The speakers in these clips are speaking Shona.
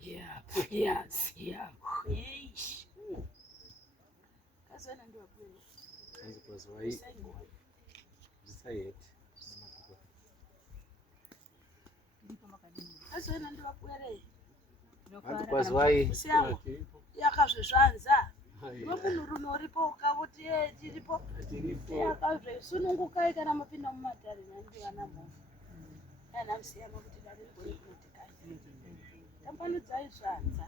Yeah. Yes. Yeah. Eish. Kaza ndio kweli. Anza kwa swahili. Zisayet. Kaza ndio kweli. Anza kwa swahili. Yakazvezvanza. Munhu uripo ukavuti tiripo. Yakazve sunungukai kana mapinda mumatare nandi vana movha. Kana msiyama kuti dare rinotikai. Tambanidzai zvanza.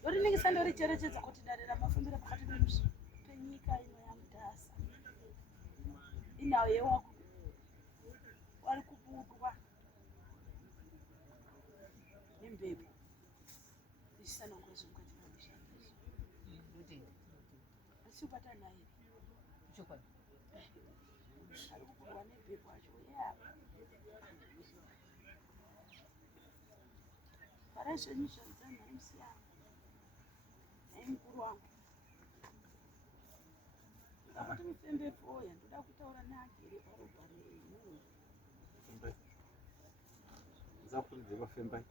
Ndoriningisa ndoricherechedza kuti dare ramafambira pakati penyika ino yamudhasa. Inawo yewa wari kubudwa nembepo isana ngozi mukati mwemushandisi. Asi ubata naye chokwadi ari kubudwa nembepo acho yapa parashanyishadzana musiyana mukuru wangu ndakuti mufembefoya ndoda kutaura nagere paropa renyu zakuridze vafembai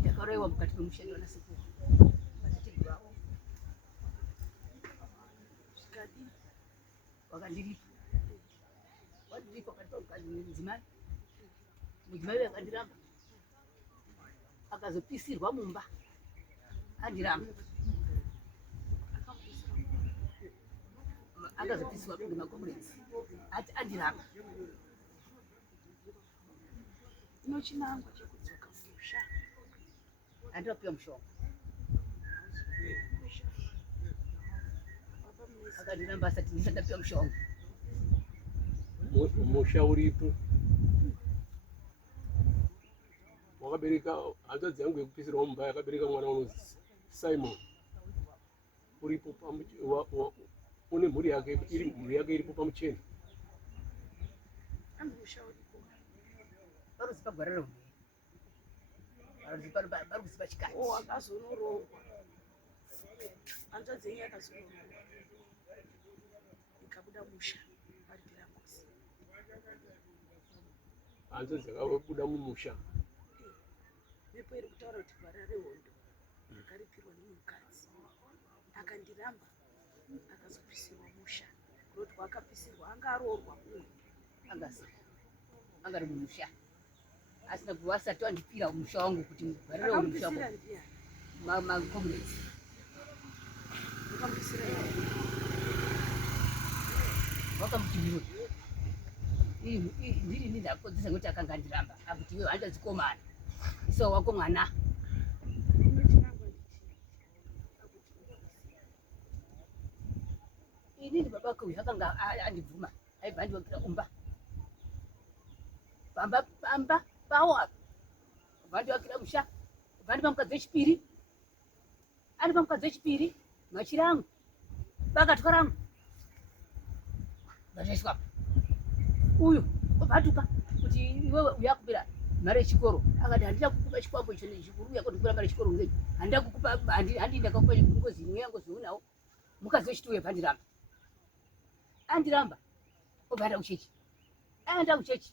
ndakaroiwa mukati memushando wanasiku wakandiripa wadiripa wakati mudzimai akandiramba akazopisirwa mumba andiramba akazopisirwa nemakomuredzi ati andiramba inochinangwa chekudzoka musha andiwapiwa mushonga akandiramba asati ndisati ndapiwa mushonga musha uripo wakabereka hanzvadzi yangu yekupisirwa mumba yakabereka mwana unonzi Simon uripo une mhuri yake iripo pamucheni parudzi pagwariro parudzi pachikati akazonorohwa hanzvadzi yenyu yakazonorohwa ikabuda musha aripira ngozi hanzvadzi yakabuda mumusha mhepo iri kutaura kuti gwara rehondo rakaripirwa nemukadzi akandiramba akazopisirwa musha kuti wakapisirwa anga aroorwa umwe angari mumusha asina kuva asati wandipira musha wangu kuti mugwarire mumusha makomuredzi wakamutimiro ndiri ndakodzesa ngekuti akanga ndiramba akuti iwe handadzikomana iso wako mwana inini baba kauyu akanga andibvuma aibva andiwakira umba pamba pawo apa ubva andiwakira musha ubva andipa mukadzi wechipiri andipa mukadzi wechipiri machiri angu bakatwa rangu vachaiswa uyu ubva atuka kuti iwewe uyakubira mari yechikoro akati handida kukupa chikwambo icho chikuru yakundikura mari yechikoro ngei handida kukupa handi ndakakupa ngozi imwe yangozounawo mukadzi wechituwe bva ndiramba andiramba obva aenda kuchechi aenda kuchechi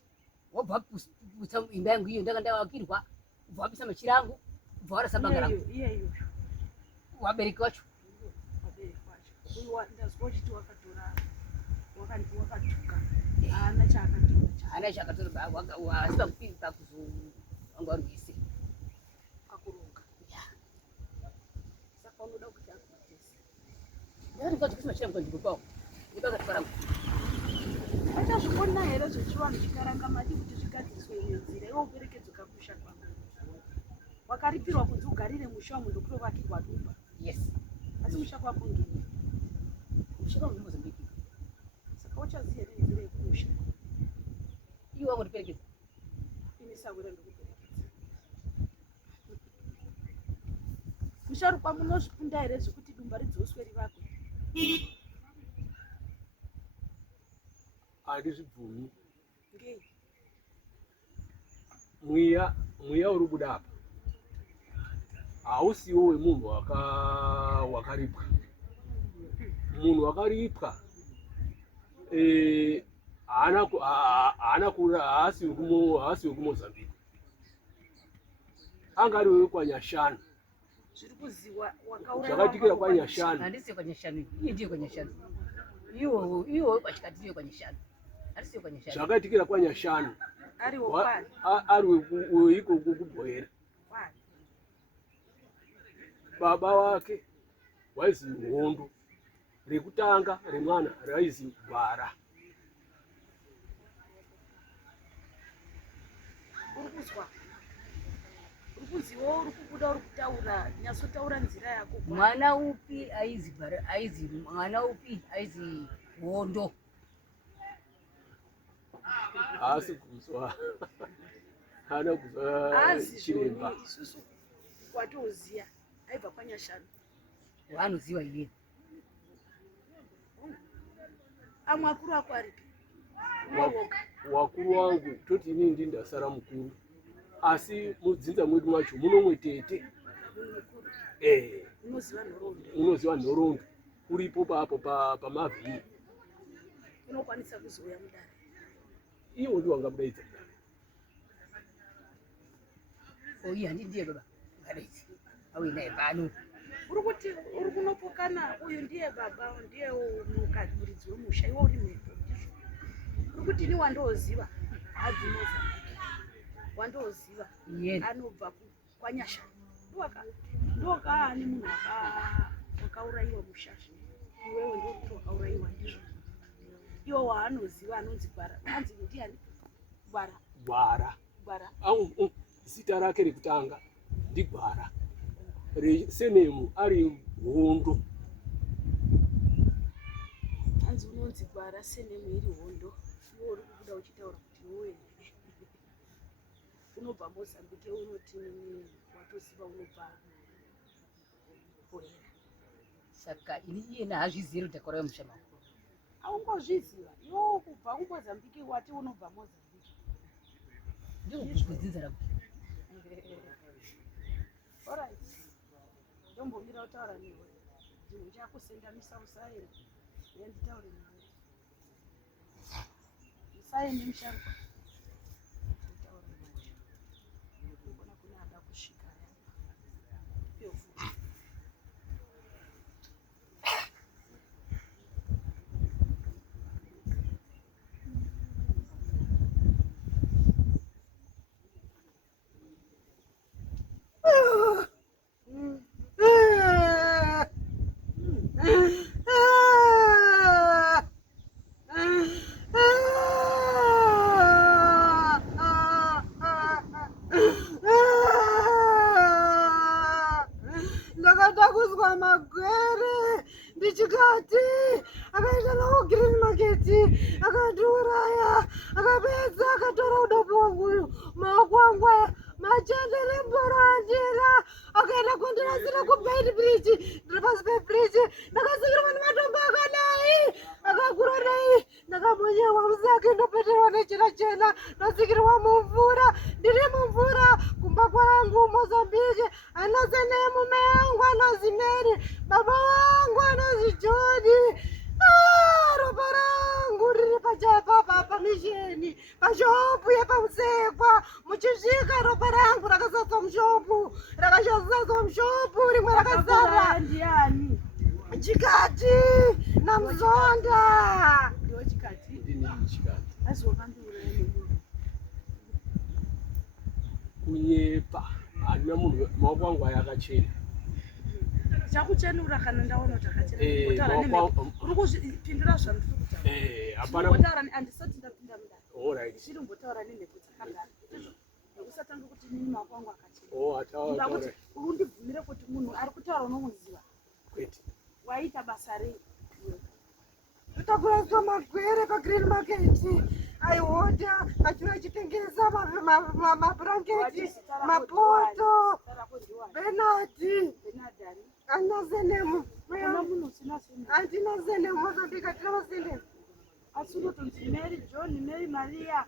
wabva putsa imba yangu iyo ndanga ndawakirwa ubva wapisa machira angu ubva warasa banga rangu wabereki wacho ndazwa uchiti wakatora wakatuka haana chaakatora asi pakuzowangwarwise pakuronga saka unoda kuti akuitese ndaringadzikisi machira mukwanzvimbo kwawo ndibakati parangu izvozvo chivanhu chikaranga mati kuti zvigadziriswe imwe nzira iwe uperekedzwe kakusha kwako wakaripirwa kunzi ugarire musha umu ndokutovakirwa dumba. Yes. Asi musha kwako ngei? Musha wangu ni Mozambique. Saka uchaziya here nzira yekumusha? Iwe wangondiperekedza. Ini sawira ndokuperekedza. Musharukwa munozvikunda here zvekuti dumba ridzoswe rivakwe? Handizvibvumi. Ngei? Mweya uri kubuda apa hausiwo wemunhu wakaripwa. Munhu wakaripwa haasi wekumozambique, anga ari wekwanyashanu. Zviri kuziwa wakaura zvakatikira kwanyashanu. Handisi kwanyashanu. Iye ndiye kwanyashanu. Iwo kwachikati ndiye kwanyashanu. Handisi kwanyashanu. Zvakatikira kwanyashanu. ari wokwani? Ari weiko kubhoera. Kwani? Baba wake waizi Hondo, rekutanga remwana raizi Gwara. Uri kuzwa? Uri kuziwa uri kubuda uri kutaura, nyatsotaura nzira yako. Mwana upi aizi Hondo. Haasi kuzwa. Hana kuzwa chiremba. Isusu watoziya aibva kwanyashanu. Wanoziwa iye. Amwe akuru ako aripi? Wakuru wangu toti inini ndi ndasara mukuru, asi mudzinza mwedu mwacho munomwe tete. Unoziva nhoroondo? Unoziva nhoroondo. Uripo papo pamavhiri. Unokwanisa kuzouya mudare? Iwo ndiwo angabudaidza mudare. Iye handi ndiye baba ngadaidzi auye naye pano. Uri kuti uri kunopokana uyu ndiye baba ndiye muridzi wemusha iwe uri mhepo ndizvo? Uri kuti ini wandoziva hadzi Mozambique, wandoziva anobva kwanyashanu ndokaani munhu wakaurayiwa mushasha. Iwewe ndokuti wakaurayiwa ndizvo. Iwe waanoziva anonzi Gwara, anzi ndiani? Gwara. Zita rake rekutanga ndiGwara, senemu ari Hondo. Anzi unonzi Gwara, senemu iri Hondo. Iwe uri kubuda uchitaura kuti iwe unobva Mozambique, unoti watoziva unobva Bhoera. Saka iye haazvizivi kuti ndakauraya musha mangu. Haungozviziva iwe kubva kuMozambique wati unobva Mozambique. Ndokudzinza rangu. Alright. Ndombomira kutaura newe. Ndinhu chakusendamisa usaini. Nditaure nawe. Usaini musharukwa. Nditaure nawe. Ndikona kuna ada kusvika hapa. Ndakataguzwa magwere ndichikati akaenda nawo Green Market akatiuraya akapedza akatora udapi wanguyu maoko angu aya machandere mborandira akaenda kundirasira kuBait Bridge. Ndiri pasi peBridge ndakasikirwa nematombo akadai akakura dai ndakamonyerwa musake ndopeterwa nechena chena ndasikirwa mumvura. Ndiri mumvura kumba kwangu Mozambique. Anaseneye mume wangu anozi Mary, baba wangu anozi Jodi. Ropa rangu riri pachapa pamisheni pashopu yepamusekwa. Muchisvika ropa rangu rakazadzwa mushopu, rakashazadzwa mushopu, rimwe rakazara ndiani? Chikati naMuzonda. Ndiwe Chikati? Ndini Chikati. Asi wakandiuraya nemunhu. Kunyepa. Handina munhu maoko angu aya akachena. Chakuchenura kana ndaona kuti akachena. Uri kuzvipindura zvandiri kutaura. Hapana. Wotaura handisati ndapinda mudare. ndichiri kumbotaura nemhepo dzakagara izvo ndokusatanga kuti nini maoko angu akachena. Hataura kuti undibvumire kuti munhu ari kutaura unomuziva kwete. waita basa rei? Tutakuraswa magwere paGreen Market. Aihoda achira achitengesa mablanketi, mapoto. Benadi. Ana zenemu. Andina zenemu Mozambique, tina zenemu. Asi unotonzi Mary John, Mary Maria.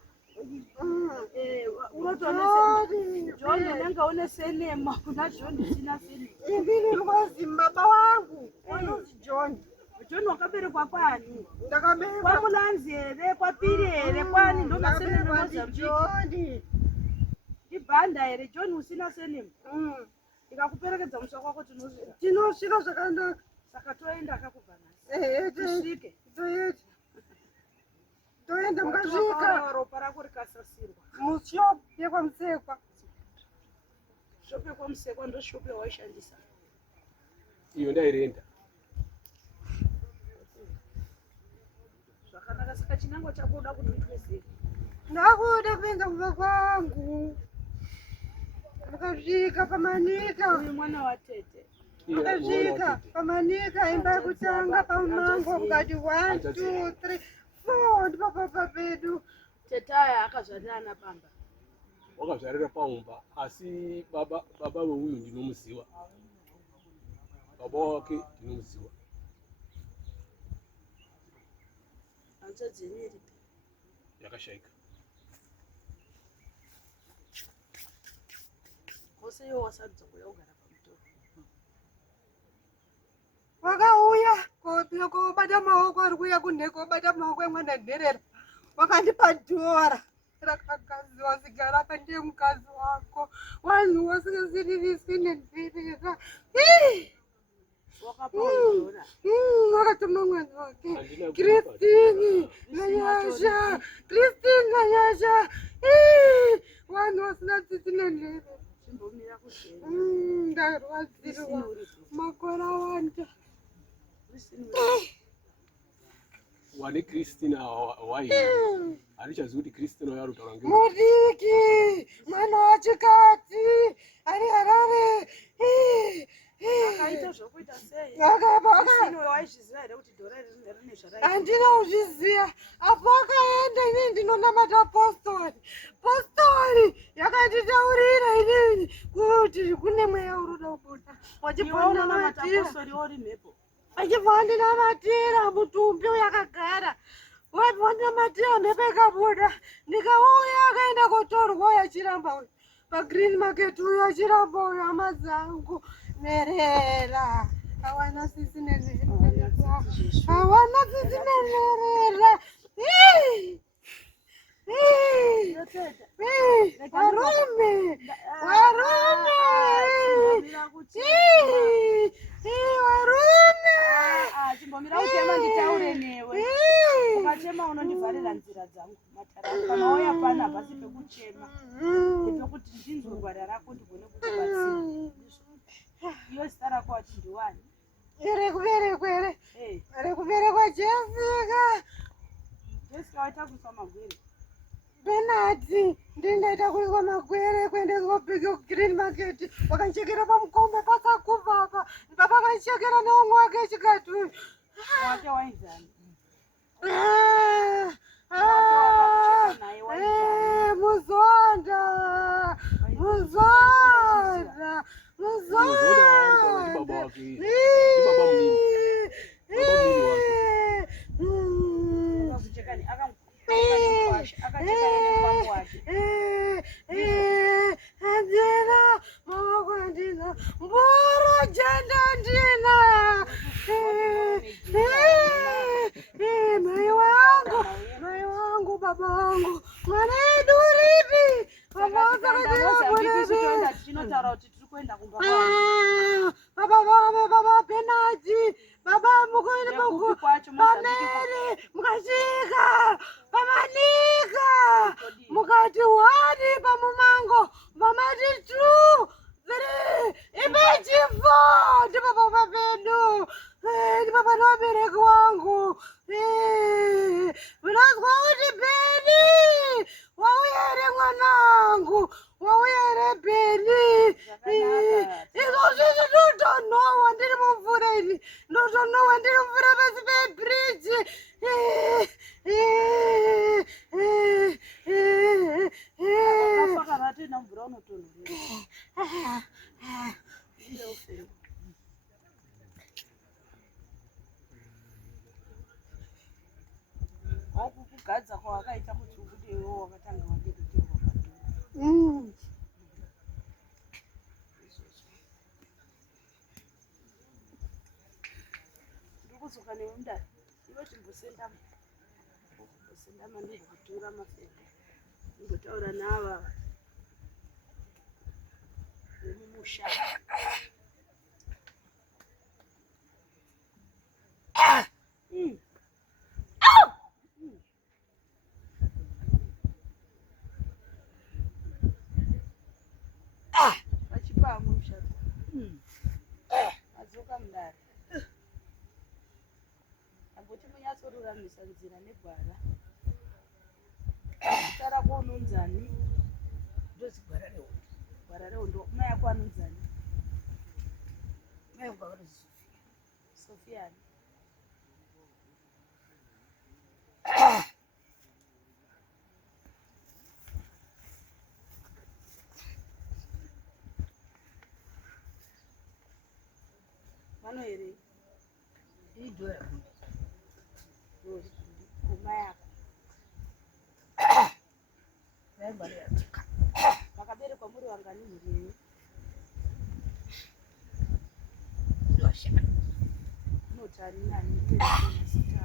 John unenge une senema, kuna John sina senema. Indini ngozi baba wangu. Unozi John. John wakaberekwa kwani? Ndakaberekwa kwa Mulanzi here, kwa Piri here, kwani ndo masenema Mozambique. Ibhanda here, John usina senema. Ndikakuperekedza musha kwako tinosvika zvakanaka. Saka toenda akakubva nasi. Tisvike. Toenda mukasvika. Ropa rako rikasasirwa. Mushopu yekwaMusekwa. Shopu yekwaMusekwa ndo shopu yawaishandisa. Iyo ndairenda. Zvakanaka, saka chinangwa chako uda kuti utwese. Ndakuda kuenda kumba kwangu. Mukasvika pamanika. Uyu mwana watete. Mukasvika pamanika imba yekutanga pamango mukati 1 2 3 4 ndipo papa pedu. Tetaya akazvarira ana pamba. Wakazvarira paumba asi baba veuyu ndinomuziva. Baba wake ndinomuziva. Hanzo dzenyu iripi? Yakashaika. Kose iwo wasarudza kuuya kugara pamutoro. Wakauya kobata maoko ari kuuya kunheko kobata maoko emwana nherera. Wakandipa dhora rakagaziwa zigara apa ndiye mukazi wako. Wanhu wasingaziririswi nenherera. Wakatuma mwana wake Christine Nanyasha. Wanhu wasina tsitsi nenherera. Ndarwadzirwa makore awanda. Wane Christina wai. Harichazivi kuti Christina uyo arutaura ngei. Mudiki mwana wachikadzi ari Harare. Akaita zvokuita sei? Waizviziva here kuti dhora rine zvaraita? Handina kuzviziva. Apo akaenda inini ndinonamata apostori. Postori yakanditaurira inini kuti kune mweya uroda kubuda. Wachibvandinamatira wachibvandinamatira mutumbi yakagara. Wachibvandinamatira mhepo ikabuda. Ndikauya akaenda kotorwa uyo achiramba uyo. PaGreen Market uyo achiramba uyo hama dzangu. Nherera. Hawana sisi nenherera. Hawana sisi nenherera. Varume. chimbomira kutema nditaure newe. Ukachema unondivharira nzira dzangu. Kana wauya pana basi pekuchema. Ndepekuti ndinzwe gwara rako ndigone kukubatsira. Iyo zita rako ati ndiwani? Rekuberekwa here. Rekuberekwa Jessica. Jessica waita kuiswa magwere. Benadi ndingaita kuiswa magwere kuendeswa kuGreen Market. Wakandichekera pamukombe pasakubva apa. Baba vakandichekera neumwe wake echikadzi uyu. Wake wainzani? Muzonda. Andina maoko andina mboro jenda andina. Mai wangu baba wangu mwana edu uripi? Baba Benadi, baba mukoende pameri mukasvika pamanika mukati 1 pamumango pamati 2 3 ipechi 4 ndipo baba pedu. Ndipo pana wabereki wangu. Munozwa kuti Beni wauya ere mwanangu, wauya ere Beni. Izvozvi ndinotonohwa ndiri mumvura ini, ndotonohwa ndiri mumvura pasi pebridge. Akafaka vatina mvura unotonhorera. Kugadza kwawakaita mutsvuku iwo wakatanga wadeketerwa. Ndiri kuzoka newe mundani iwe chimbosendama ndingokutura mafenda ndingotaura nava vemumusha. Vachipamwe mushata adzoka mudare amboti munyatsoruramisa nzira negwara tara kuunonzani ndozi gwara rehondo mai yako anonzani mai vangu vanonzi Sofiani. Mano here idora kuma yako vakaberekwa muri vangani mhuri notani nani sita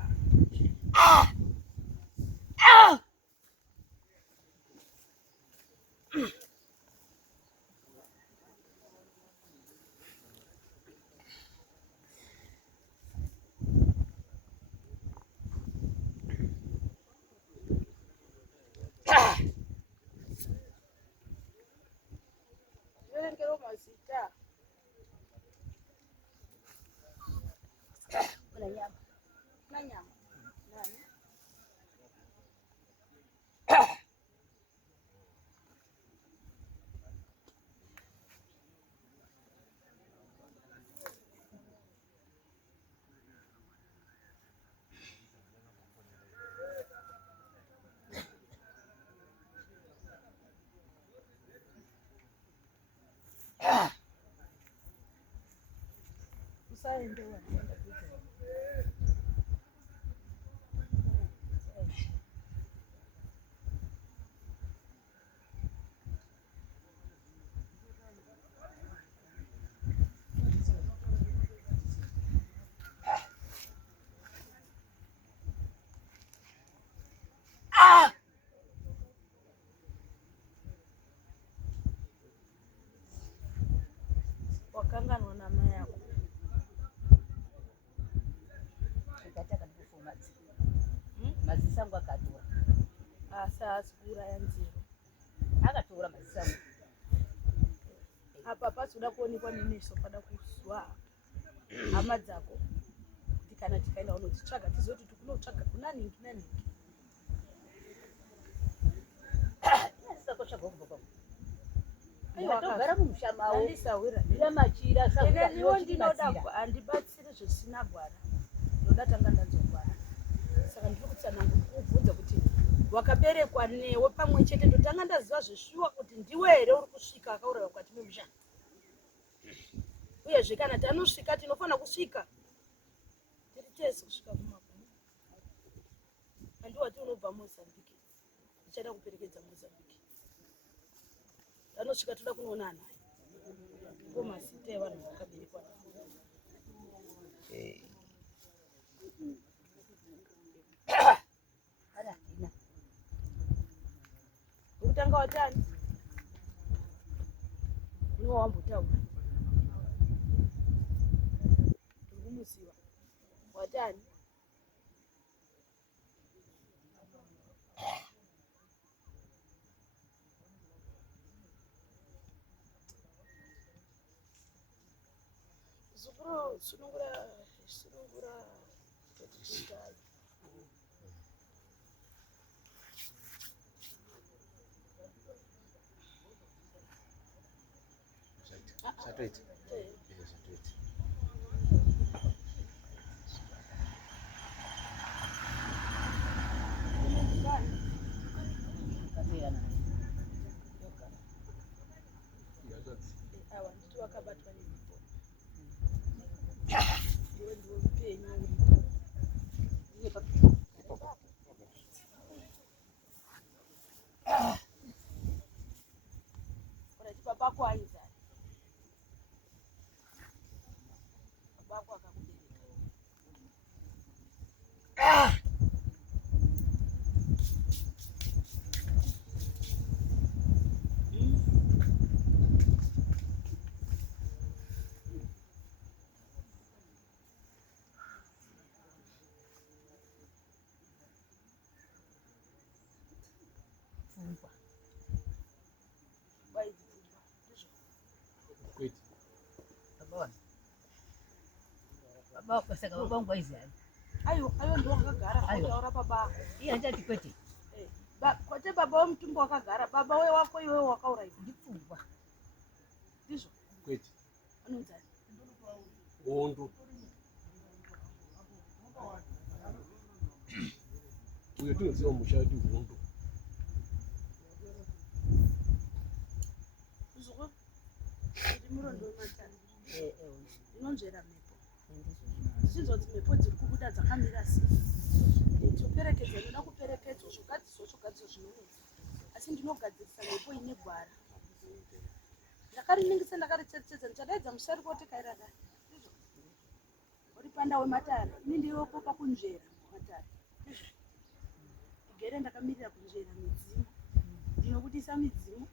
mazita kuna nyama na nyama nani usaende wanaenda kuja wakanganwa na mai yako ikataka ndikufuma maziso angu akatora asi haasi kuuraya nziro akatora maziso angu apa pasi kuda kuonekwa nemeso pada kuzwa hama dzako kuti kana tikaenda unodzitsvaga tizoti tikunotsvaga kunaningi naningi sakotsvaga kubva kwangu togara mumusha mawo andisawira ila machira iwo ndinoda handibatsiri zvisina gwara ndoda tanga ndanzogwara saka ndiri kutsanangura kubvunza kuti wakaberekwa newe pamwe chete ndotanga ndaziva zvishuwa kuti ndiwe here uri kusvika akauraya mukati memusha uyezve kana tanosvika tinofanira kusvika tiri tese kusvika kumagumo handiwati unobva mozambiki ndichada kuperekedza mozambiki tanosvika toda kunoona naye ko mazita evanhu vakaberekwa ukutanga watani niwo wambotaura tiri kumuziva watani zukuru sunungura totititai Zvatoita. Eh. Zvatoita. Awa nditi wakabatwa nemhepo. Iwe ndiwe upenyu uripo. Urati babako aiza. Babako akakubereka. Pfungwa. Waidzipfungwa. Ndizvo. Kwete. Baba. Baba saka baba wangu aiziani. Aiwa ndiwo wakagara kutaura baba. Iye andati kwete. Kwete baba wemutumba wakagara. Baba we wako iwewe wakaurayiwa. Ndipfungwa. Ndizvo. Kwete. Anonzani. Hondo. Uyo tinoziva mushadi hondo. Ndizvo. Ndiri murondo wematanda. Ndinonzvera mhepo. Ndichinzwa kuti mhepo dziri kubuda dzakamira sei. Toperekedza ndoda kuperekedzwa zvogadziso zvinonetsa. Asi ndinogadzirisa mhepo ine gwara. Ndakariningisa ndakaricherechedza ndichadaidza musharikoti kairadai. Ndizvo. Uri panda wematare. Ini ndiripo pakunzvera matare. Ndizvo. Igere ndakamirira kunzvera midzimu. Ndinobudisa midzimu.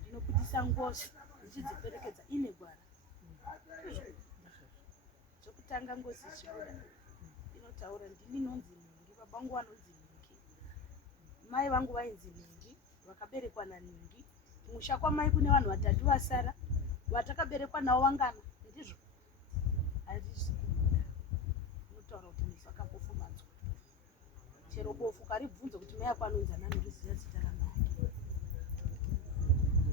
Ndinobudisa ngozi. Ndichidziperekedza ine gwara. Zvokutanga ngozi ichibuda inotaura ndini nonzi Ningi, baba vangu vanonzi Ningi, mai vangu vainzi Ningi, vakaberekwa naNingi. Kumusha kwamai kune vanhu vatatu vasara vatakaberekwa navo vangana. Ndizvo. Handisi kubuda. Unotaura kuti musi akambofumadzwa. Chero bofu karibvunza kuti mai ako anonzi anani riziva zita ramai.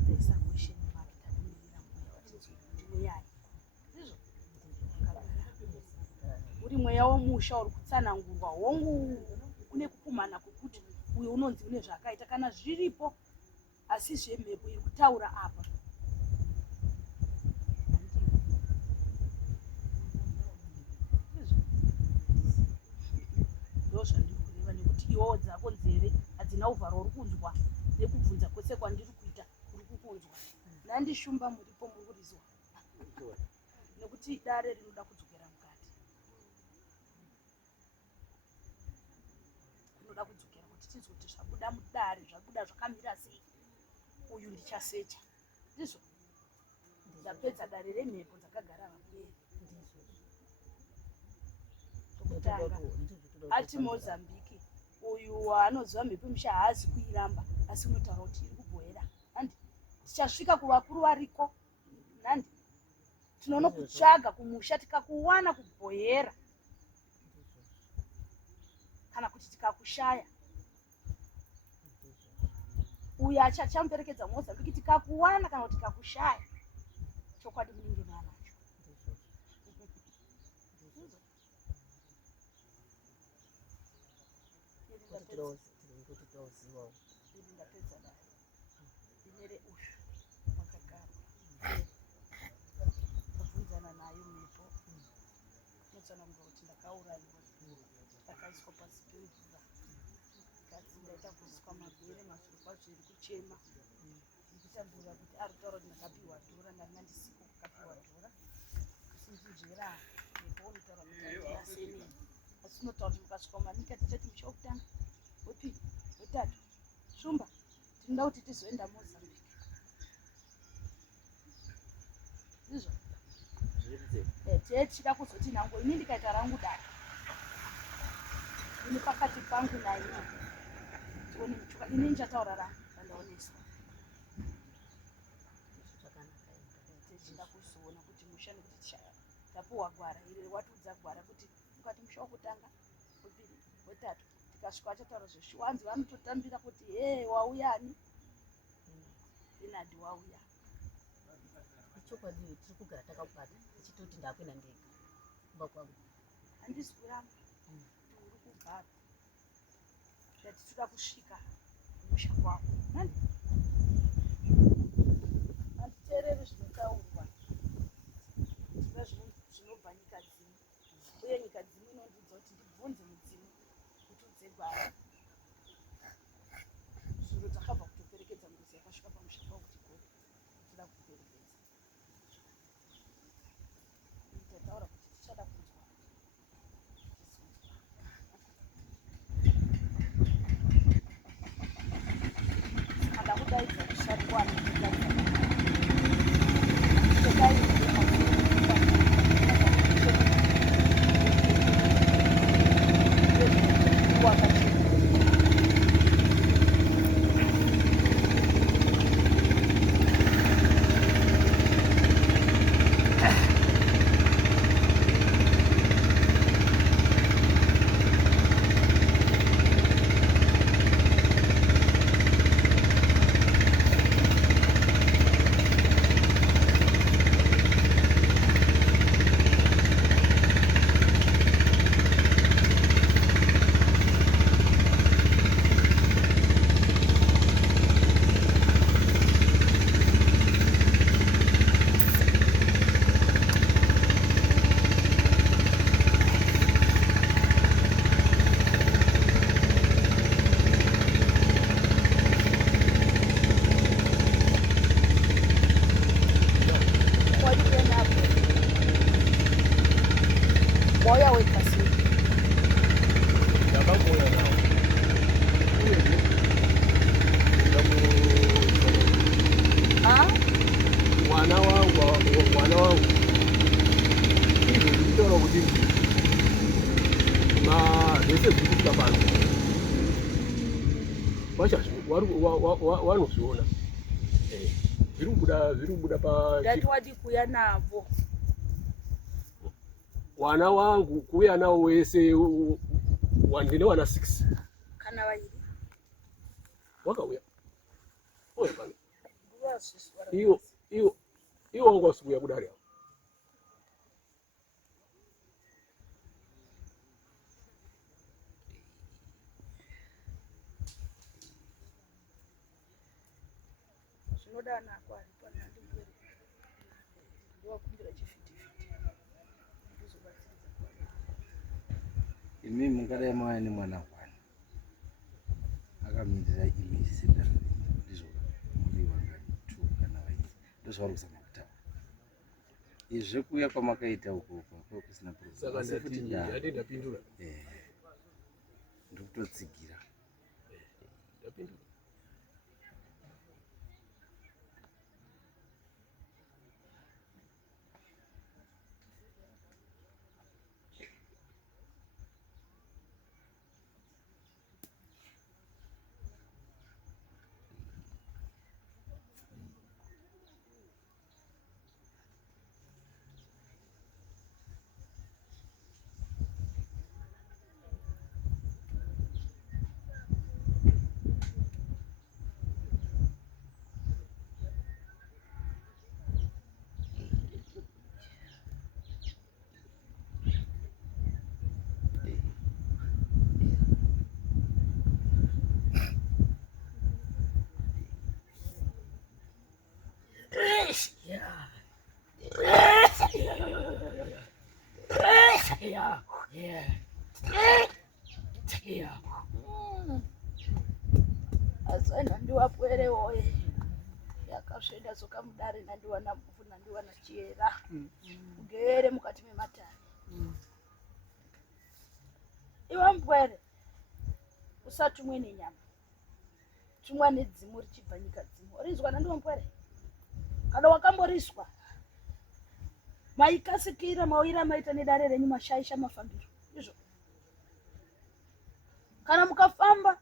Ndaisa question mark takumirira mweya watinzwa kuti mweyayi. Ndizvo. Uri mweya womusha uri kutsanangurwa hongu une kukumana kwekuti uyo unonzi une zvakaita kana zviripo asi zvemhepo iri kutaura apa. Ndo zvandiri kureva nekuti iwewo dzako nzeve hadzina uvharo uri kunzwa nekubvunza kwese kwandiri kuita uri kukunzwa. Nandishumba muripo muri kurizwa. Nekuti dare rinoda kudzokera mukati. Rinoda kudzokera kuti tinzwe kuti zvabuda mudare zvabuda zvakamira sei. Uyu ndichasecha. Ndizvo. Ndapedza dare remhepo dzakagara vaperi. Tokutanga. Ati Mozambique. Uyu waanoziva mhepo musha haazi kuiramba asi unotaura kuti iri kubhoera. Handi. Tichasvika kuvakuru variko. Nandi. Tinonokutsvaga kumusha tikakuwana kubhoera. Kana kuti tikakushaya. Uyu achamuperekedza Mozambique tikakuwana kana kuti tikakushaya. Chokwadi munenge manacho. Ndapedza dare. Inere ushu wakagara. Tabvunzana nayo mhepo. Notsanangura kuti ndakaurayiwa. Ndakaiswa pasi pemvura. Ndaita kuiswa magwere masoro kwazvo iri kuchema. Ndichitambura kuti ari kutaura kuti ndakapiwa dhora ndanga ndisiko kukapiwa dhora. Asi ndinzvera mhepo unotaura kuti ndaseneni. Asi unotaura kuti mukasvika mumanika tichati musha wokutanga. Wepiri, wetatu, shumba. Tinoda kuti tizoenda Mozambique. Ndizvo. Tichida kuzoti nhango ini ndikaita rangu dare. Ini pakati pangu naye. Tione muchuka. Ini ndichataura rangu randaoneswa. Tichida kuzoona kuti musha nekuti tapuwa gwara iri watudza gwara kuti ukati musha wokutanga, wepiri, wetatu. Tikasvika achataura zveshwanzi vanototambira kuti wauya ani? Inadi wauya. chokwadi tiri kugara takakwana tichitoti ndakwenda ndega kuba kwangu handisi kuramba uri kugara yatichida kusvika kumusha kwako handiteereri zvinotaurwa tiva zvinobva nyika dzimwe uye nyika dzimwe inondiudza kuti ndibvunze mudzimu kuti udzegwara zviro takabva kutoperekedza ngozi yakasvika pamusha kwako chikoro tida kuperekedza tataura kuti tichada kunzwa kada kudaidza kushatwana moya wekasi ndakamoya nawo uyezve mwana wangu izvo zvichitaura kuti zvese zviri kuita pano vanozviona zviri kubuda ndati wadi kuya navo mwana wangu kuuya nawo wese ndine wana 6 kana vairi wakauya iwo wangu wasikuya kudari apo zvinoda nako aripo nandibwere ndowakumbira chifitifiti ndizobatsiridza imi mungadai mava nemwana wani akamirira imi zita ndizvo muri vangani 2 kana vairi ndozvauri kuzama kutaura izvi kuuya kwamakaita uko kusina saka ndati ndapindura ndikutotsigira ndapindura asi nhandiwapwere woye yakasvenda soka mudare nandiwana mbufu nandiwana chiera ugere mukati mematare iwe mpwere usati umwe nenyama tumwa nedzimu richibva nyika dzimu rinzwa nandiwe mpwere kana wakamboriswa maikasikira mawira maita nedare renyu mashaisha mafambiro izvo kana mukafamba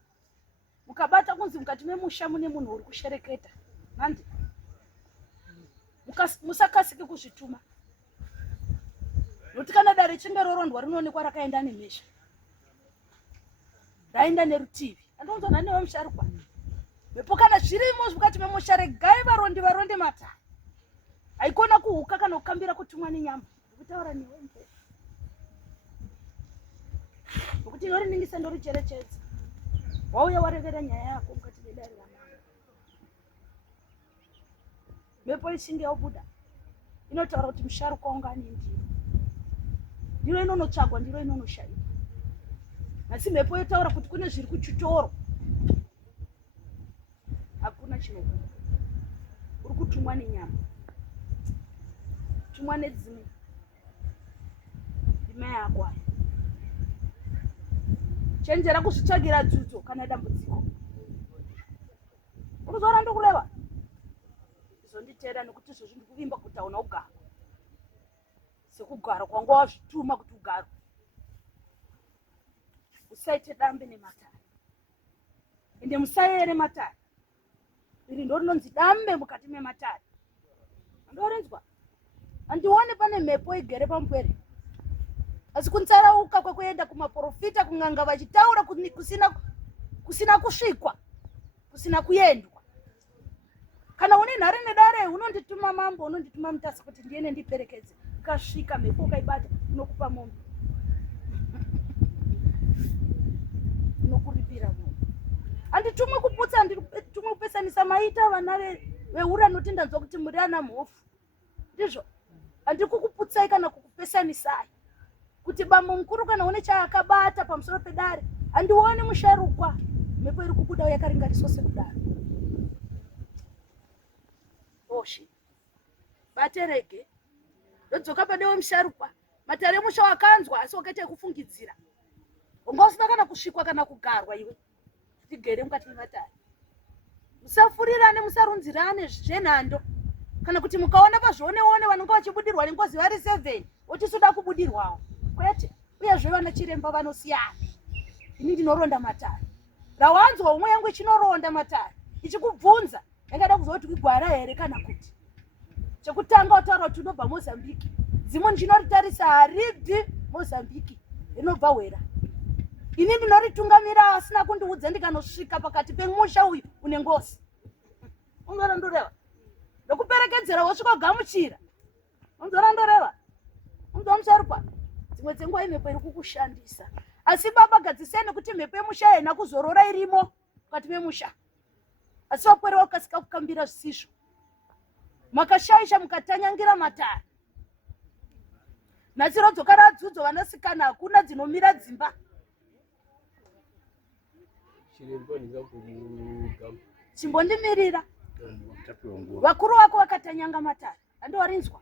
mukabata kunzi mukati memusha mune munhu uri kushereketa handi musakasike kuzvituma nokuti kana dare chinge rorondwa rinoonekwa rakaenda nemhesha raenda nerutivi andonzwa nanewe musharukwa mhepo kana zvirimo mukati memusha regai varonde matare haikona kuhuka kana kukambira kutumwa nenyama kutaura newe mpe kuti nori ningisa ndori cherechedza wauya warevera nyaya yako mukati medare ramana mhepo ichinge yabuda inotaura kuti musharuka wanga ane ndiro inonotsvagwa ndiro inonoshaiwa asi mhepo yotaura kuti kune zviri kuchitoro hakuna chinobuda uri kutumwa nenyama tumwa nedzimwe ndimai yako aya chenjera kuzvitsvagira dzudzo kana dambudziko urikuzora ndokureva izonditeera nekuti izvozvi ndikuvimba kutauna ugaro sekugara kwanga wazvituma kuti ugaro usaite dambe nematare ende musaere matare iri ndo rinonzi dambe mukati mematare andorenzwa handione pane mhepo igere pambwere asi kunzarauka kwekuenda kumaprofita kun'anga vachitaura kusina kusvikwa kusina kuendwa kana une nhare nedare unondituma mambo unondituma mutasi kuti ndiene ndiperekedze kasvika mhepo ukaibata unokupa mombe unokuripira mombe handitumwe kuputsa handitumwe kupesanisa maita vana veura noti ndanzwa kuti muri ana mhofu ndizvo handikukuputsai kana kukupesanisai kuti bambo mukuru kana une chaakabata pamusoro pedare handioni musharukwa mhepo iri kubuda yakaringariswa sekudaro oshi baterege ndodzoka padewo musharukwa matare emusha wakanzwa asi wakaita ekufungidzira unga usina kana kusvikwa kana kugarwa iwe tigere mukati mematare musafurirane musarunzirane zvenhando kana kuti mukaona pazvioneone vanonga vachibudirwa nengozi vari 7 ochisuda kubudirwawo kwete uyezve vana chiremba vanosiyana ini ndinoronda matare rawanzwa umwe yangu ichinoronda matare ichikubvunza yakada kuzova kuti igwara here kana kuti chekutanga utaura kuti unobva mozambiki dzimwe ndinoritarisa haribvi mozambiki inobva hwera ini ndinoritungamira asina kundiudza ndikanosvika pakati pemusha uyu une ngozi unzora ndoreva ndokuperekedzera wasvika kugamuchira unzora ndoreva unzwa musharukwa dzimwe dzenguva imhepo iri kukushandisa asi baba gadziseni kuti mhepo yemusha haina kuzorora irimo mukati memusha asi wakwerewa ukasika kukambira zvisizvo makashaisha mukatanyangira matare nhasi rodzoka radzudzo vanasikana hakuna dzinomira dzimba chimbondimirira vakuru vako vakatanyanga matare handiwarinzwa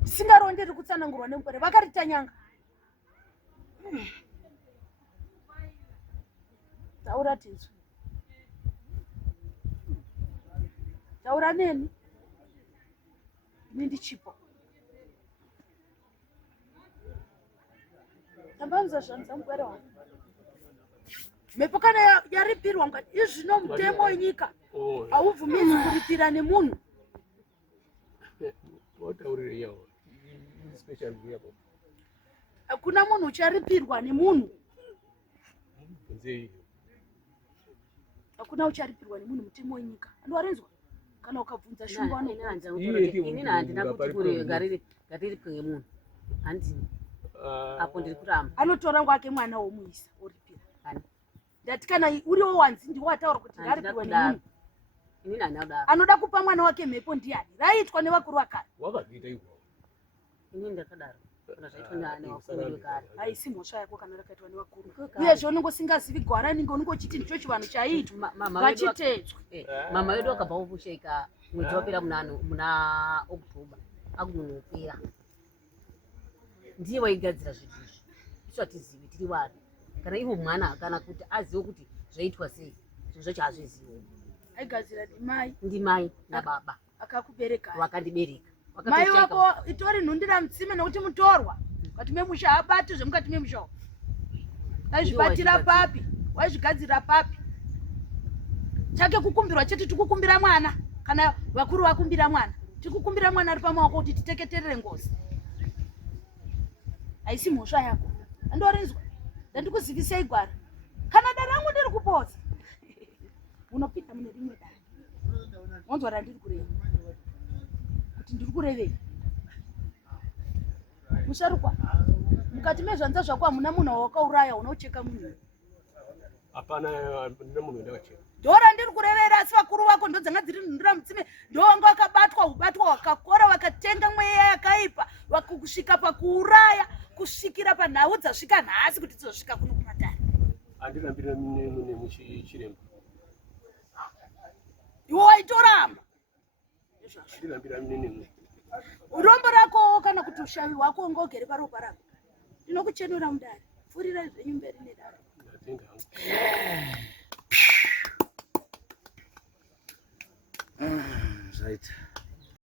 ndisingarondi riri kutsanangurwa nemukore vakaritanyanga taura tinzwa taura neni ini ndichipo tambanza zvanhu dzamugwere wangu mhepo kana yaripirwa ngati izvino mutemo wenyika haubvumidzwi kuripira nemunhu hakuna munhu ucharipirwa nemunhu hakuna ucharipirwa nemunhu mutemo wenyika andiwarinzwa kana ukabvunza shumba inini handina kuti kuri gariripwe nemunhu handini apo ndiri kuramba anotora ngwake mwana womuisa oripira ndati kana uriwo wanzi ndiwo ataura kuti ngaripirwe nemunhu inini handina kudaro anoda kupa mwana wake mhepo ndiani raiitwa nevakuru vakare inini ndakadaro haisi mhosva yako kana rakaitwa nevakuru uyezve unenge usingazivi gwara ninge unenge uchiti ndicho chivanhu chaitwa ngachitedzwe mama wedu akabva kupushaika mwedzi wapera muna oktoba akunonopera ndiye waigadzira zvinhu izvi isu hatizivi tiri vari kana ivo mwana kana kuti azive kuti zvaitwa sei zvinhu zvacho hazvizivi aigadzira ndimai ndimai nababa akakubereka vakandibereka mai wako itori nhundira mutsime nekuti mutorwa mukati memusha habati zvemukati memusha aizvibatira papi waizvigadzirira papi chake kukumbirwa chete tikukumbira mwana kana vakuru vakumbira mwana tikukumbira mwana ari pamaoko kuti titeketerere ngozi haisi mhosva yako andorinzwa ndandikuzivisei gwara kana dare rangu ndiri kupoza unopinda mune rimwe dare wanzwa randiri kureva kuti kuti ndiri kurevei. Musharukwa, mukati mezvanza zvako hamuna munhu wakauraya unocheka munhu. Hapana, ndine munhu ndakacheka. Ndora ndiri kurevera, asi vakuru vako ndo dzanga dziri nhundura mutsime, ndovanga vakabatwa vakakora vakatenga mweya yakaipa kusvika pakuuraya kusvikira panhau dzasvika nhasi kuti dzosvika kuno kumatare. Handirambira mune muchiremba. Iwe waitoramba. Handirambira mune Urombo rako kana kuti ushavi hwako ngogere paropa rako. Ndinokuchenura mundani. Pfurira zvenyu mberi nedaro. Ndatenga hangu. Zvaita.